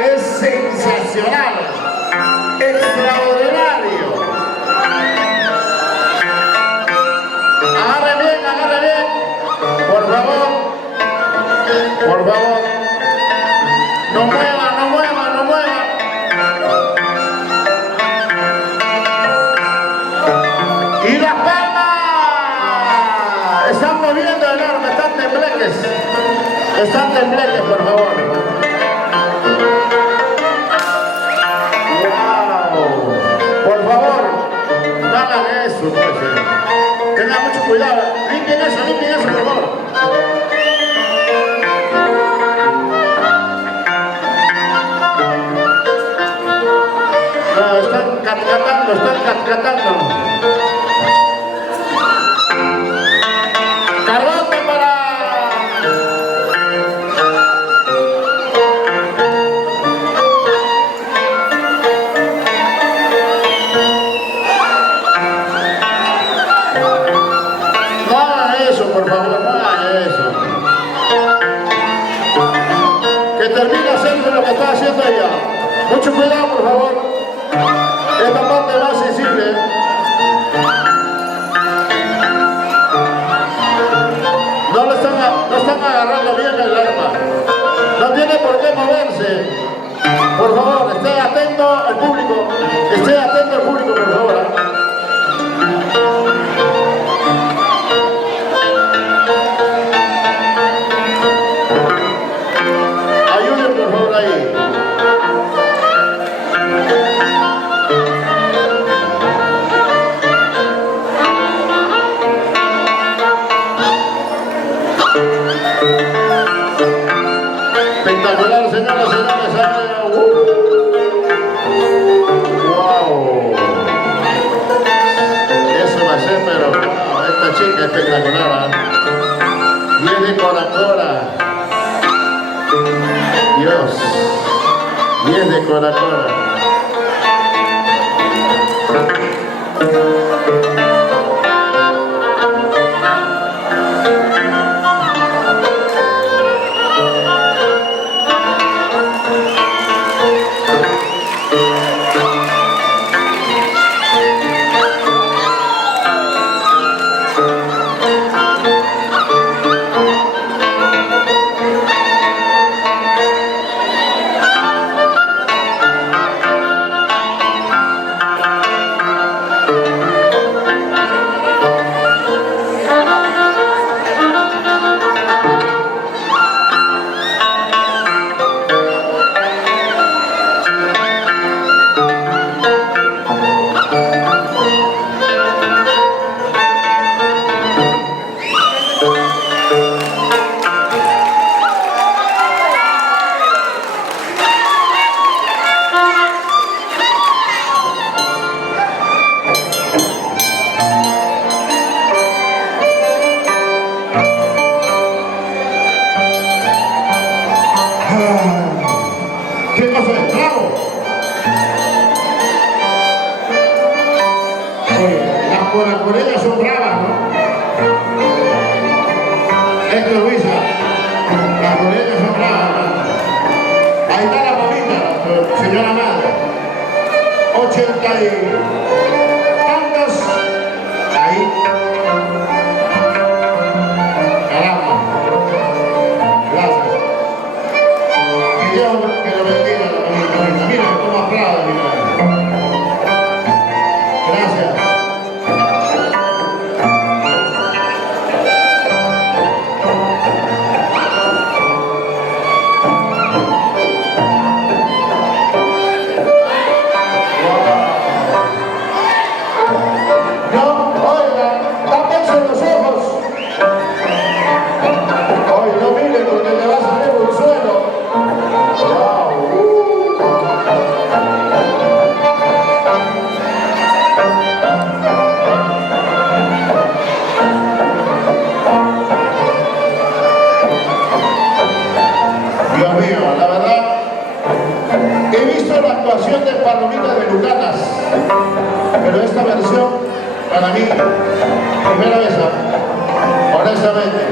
es sensacional, extraordinario. Agarre bien, por favor, por favor, no mueva, no mueva, no mueva. Y las palmas están moviendo enorme, están tembleques, por favor. Por favor, no hagan eso, pues. Tengan mucho cuidado. Limpien eso, por favor. No, están catcatando. Carbote para... Por favor, no haga eso. Que termine haciendo lo que está haciendo ella. Mucho cuidado, por favor. Esta parte más sensible. No están agarrando bien el arma. No tiene por qué moverse. Por favor, esté atento al público. Por favor. Espectacular, señoras y señores. Wow. Eso va a ser, pero wow, esta chica espectacular, ¿eh? Viene Coca-Cola. Dios. Viene Coca-Cola. ¿Qué pasa? ¡Bravo! Oye, las coracoreñas son bravas, ¿no? Esto es Luisa. Las coreñas son bravas, ¿no? Ahí está la mamita, señora madre. 80 y tantos. Ahí. Caramba. Gracias. Que Dios que lo bendiga a la mamita. Mira cómo aplaude, mira. Gracias. Dios mío, la verdad, he visto la actuación de Palomita de Lucanas, pero esta versión, para mí, primera vez, honestamente.